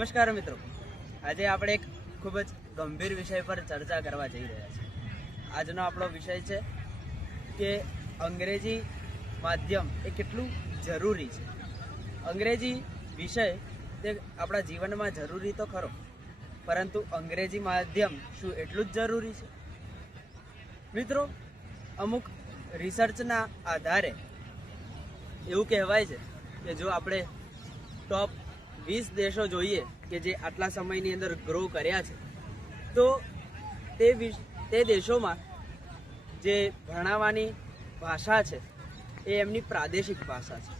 નમસ્કાર મિત્રો, આજે આપણે એક ખૂબ જ ગંભીર વિષય પર ચર્ચા કરવા જઈ રહ્યા છીએ. આજનો આપણો વિષય છે કે અંગ્રેજી માધ્યમ એ કેટલું જરૂરી છે. અંગ્રેજી વિષય તે આપણા જીવનમાં જરૂરી તો ખરો, પરંતુ અંગ્રેજી માધ્યમ શું એટલું જ જરૂરી છે? મિત્રો, અમુક રિસર્ચના આધારે એવું કહેવાય છે કે જો આપણે ટોપ 20 દેશો જોઈએ કે જે આટલા સમયની અંદર ગ્રો કર્યા છે, તો તે દેશોમાં જે ભણાવવાની ભાષા છે એ એમની પ્રાદેશિક ભાષા છે.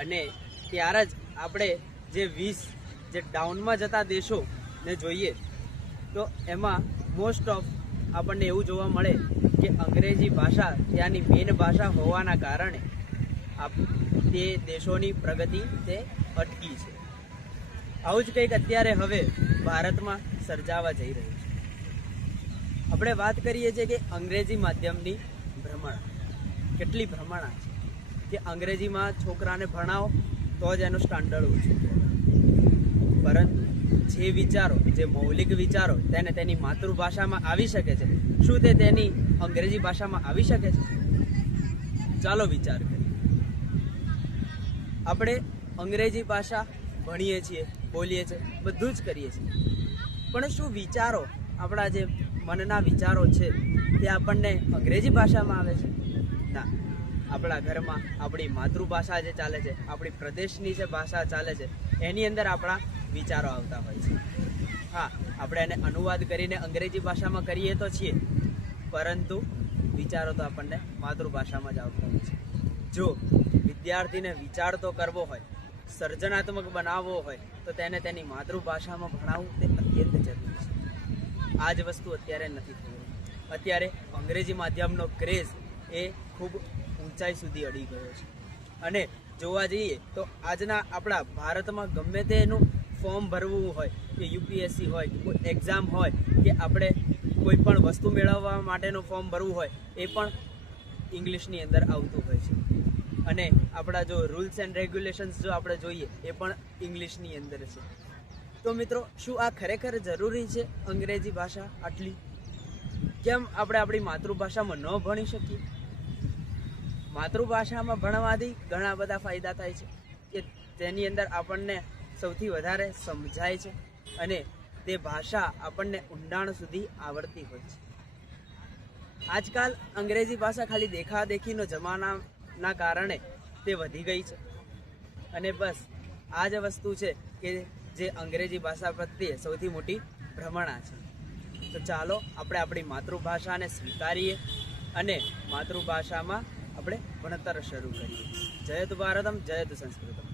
અને ત્યારે જ આપણે જે 20 જે ડાઉનમાં જતા દેશોને જોઈએ તો એમાં મોસ્ટ ઓફ આપણને એવું જોવા મળે કે અંગ્રેજી ભાષા ત્યાંની મેઇન ભાષા હોવાના કારણે તે દેશોની પ્રગતિ તે અટકી છે. આવું જ કંઈક અત્યારે હવે ભારતમાં સર્જાવા જઈ રહ્યું છે. આપણે વાત કરીએ છીએ કે અંગ્રેજી માધ્યમની ભ્રમણા કેટલી ભ્રમણા છે કે અંગ્રેજીમાં છોકરાને ભણાવો તો જ એનું સ્ટાન્ડર્ડ ઊંચું કહેવાય, પરંતુ જે વિચારો, જે મૌલિક વિચારો તેને તેની માતૃભાષામાં આવી શકે છે, શું તે તેની અંગ્રેજી ભાષામાં આવી શકે છે? ચાલો વિચાર કરીએ. આપણે અંગ્રેજી ભાષા ભણીએ છીએ, બોલીએ છીએ, બધું જ કરીએ છીએ, પણ શું વિચારો, આપણા જે મનના વિચારો છે તે આપણને અંગ્રેજી ભાષામાં આવે છે? ના. આપણા ઘરમાં આપણી માતૃભાષા જે ચાલે છે, આપણી પ્રદેશની જે ભાષા ચાલે છે, એની અંદર આપણા વિચારો આવતા હોય છે. હા, આપણે એને અનુવાદ કરીને અંગ્રેજી ભાષામાં કરીએ તો છીએ, પરંતુ વિચારો તો આપણને માતૃભાષામાં જ આવતા હોય છે. જો વિદ્યાર્થીને વિચાર તો કરવો હોય, સર્જનાત્મક બનાવવો હોય, તો તેને તેની માતૃભાષામાં ભણાવવું તે અત્યંત જરૂરી છે. આ જ વસ્તુ અત્યારે નથી થઈ રહી. અત્યારે અંગ્રેજી માધ્યમનો ક્રેઝ એ ખૂબ ઊંચાઈ સુધી અડી ગયો છે. અને જોવા જઈએ તો આજના આપણા ભારતમાં ગમે તેનું ફોર્મ ભરવું હોય, કે યુપીએસસી હોય, કે કોઈ એક્ઝામ હોય, કે આપણે કોઈ પણ વસ્તુ મેળવવા માટેનું ફોર્મ ભરવું હોય, એ પણ ઇંગ્લિશની અંદર આવતું હોય છે. અને આપણા જો રૂલ્સ એન્ડ રેગ્યુલેશન્સ જો આપણે જોઈએ એ પણ ઇંગ્લિશની અંદર છે. તો મિત્રો, શું આ ખરેખર જરૂરી છે અંગ્રેજી ભાષા આટલી? કેમ આપણે આપણી માતૃભાષામાં ન ભણી શકીએ? માતૃભાષામાં ભણવાથી ઘણા બધા ફાયદા થાય છે કે તેની અંદર આપણને સૌથી વધારે સમજાય છે અને તે ભાષા આપણને ઊંડાણ સુધી આવડતી હોય છે. આજકાલ અંગ્રેજી ભાષા ખાલી દેખાદેખીનો જમાનાના કારણે તે વધી ગઈ છે. અને બસ આ જ વસ્તુ છે કે જે અંગ્રેજી ભાષા પ્રત્યે સૌથી મોટી ભ્રમણા છે. તો ચાલો આપણે આપણી માતૃભાષાને સ્વીકારીએ અને માતૃભાષામાં આપણે ભણતર શરૂ કરીએ. જયતુ ભારતમ, જયતુ સંસ્કૃતમ.